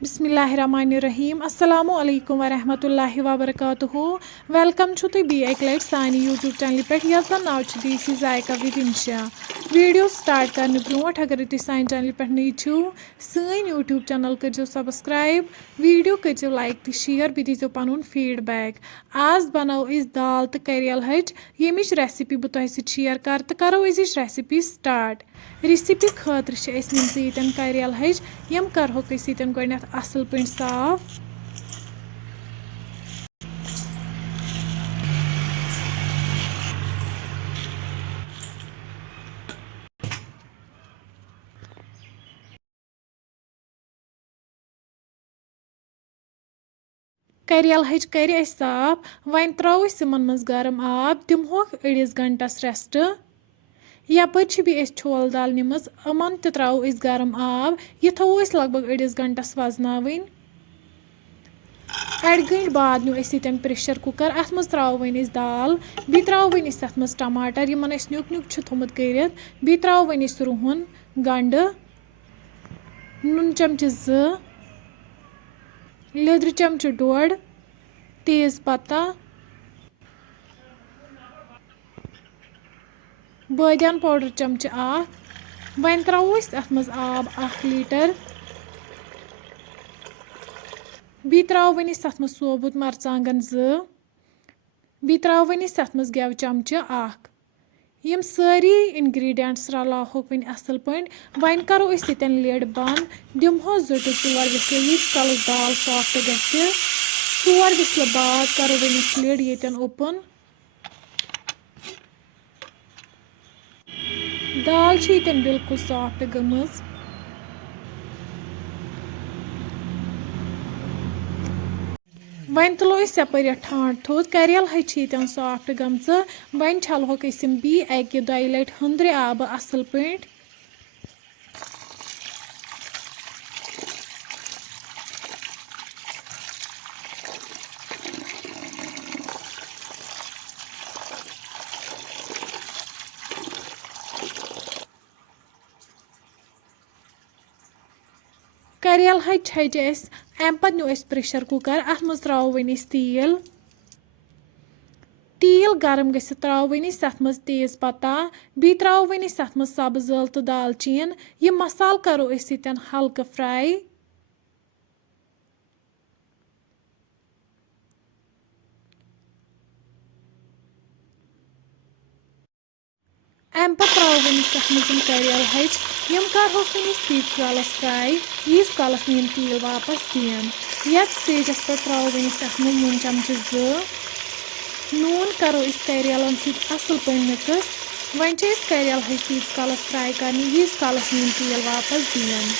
बिस्मिल्लाहिर्रहमानिर्रहीम अस्सलामु अलैकुम वरहमतुल्लाहि वबरकातुहू वेलकम छु तुई बी एक लाइट सानी यूट्यूब चैनल पे यस जन नाव छु देसी जायका विद इंशा वीडियो स्टार्ट करने ब्रोट अगर तुई सानी चैनल पे नई छु सानी यूट्यूब चैनल करजो सब्सक्राइब वीडियो करजो लाइक तो शेयर भी दीजो पनुन फीडबैक आज बनाओ इस दाल तो करेल हज यमिच रेसिपी बह तोह सत शेयर कर तो करो इस रेसिपी स्टार्ट रेसिपी खतर निम करेल हज यम करो गोडनेथ असल पे साफ करेल हज कर साफ वन त्रो यमन मज गर्म आब दिमहोक अड़िस घंटस रेस्ट यपर भी छोल दाल निम यमन त्रो गर्म आब यह थो लग भग अड़िस घंटस वजन अड़ गंट बाद न्यू प्रेशर कुकर अत मज त्रो वन दाल बी त्रो वन तथ मज टमाटर यमन नुक नुक थोमुत कर बी त्रो वन रुहन गंड नून चमच 2 लिद्र चमच 1.5 तेज पत्ता बादियान पाउडर चमच 1 वन त्रो अत मज आब 1 लीटर बी त्रो वन तथ मज सोबुत मरचांगन 2 बी त्रो वन तथ मज गेव चमच 1 यम सारी इंग्रेडिएंट्स रलाहोक वन असल पे वन करो लिड बंद दिमहो 2 to 4 विसल यीत कलस दाल सॉफ्ट गि 4 विसल बाद करो वन लिड ये ओपन दाल ये बिल्कुल सॉफ्ट गमज वन तुलो यपर ठांड थोद करेल हज सॉफ्ट गमच वन छलहोक बी 1-2 लट हंद्रे आब असल पे करेल हज छज अम पे न्यू प्रेशर कुकर अत मज त्रो वन तेल तेल गर्म गि त्रो वन तथ मज तेज पत्ता बी त्रो वन तथ मज सब्ज ٲl तो दालचीन यह मसाल करो हल्क फ्राई अम पे त्रो वन तथ मज करेल हज यम करो तीस कालस फ्राई यीस कालस नीम तेल वापस दिन ये स्टेजस पे त्रो वन तथ मज नून चमच 2 नून करो करेलन असल पे मिक्स वन करेल हज तीस कालस फ्राई कर यीस कालस नीम तेल वापस दिन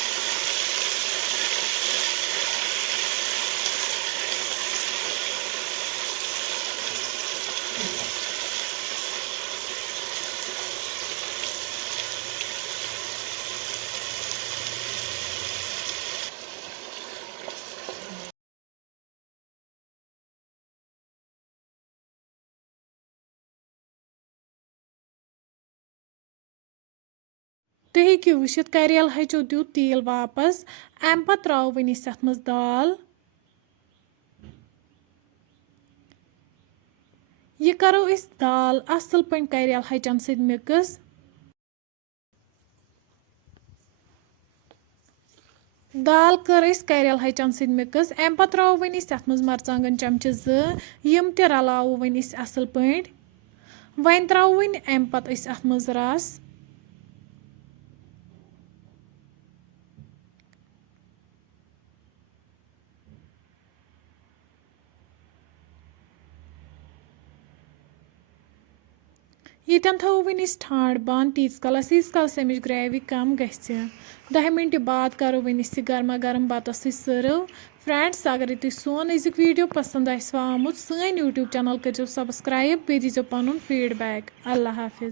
तुम हेकि वुचित करेल हजो दियुत तेल वापस अम पे त्रो वन तथ मज दाल यह करो दाल असल पे करेल हचन सत मिक्स दाल कर करेल हचन सत मिक्स अम पे त्रो वन तथ मज मरचांगन चमच 2 यम ते रलावो वन असल पे वन त्रो वन अम पे अत मज रस यन थो वन ठांड बंद तीस कलस अमिच ग्रेवी कम ग 10 मिनट बाद करो वन गर्मा गर्म बतस सर्व फ्रेंड्स अगर तुम सोन अजुक वीडियो पसंद आमुत सन यूट्यूब चैनल करो सब्सक्राइब बे दीजो पनुन फीडबैक अल्लाह हाफिज।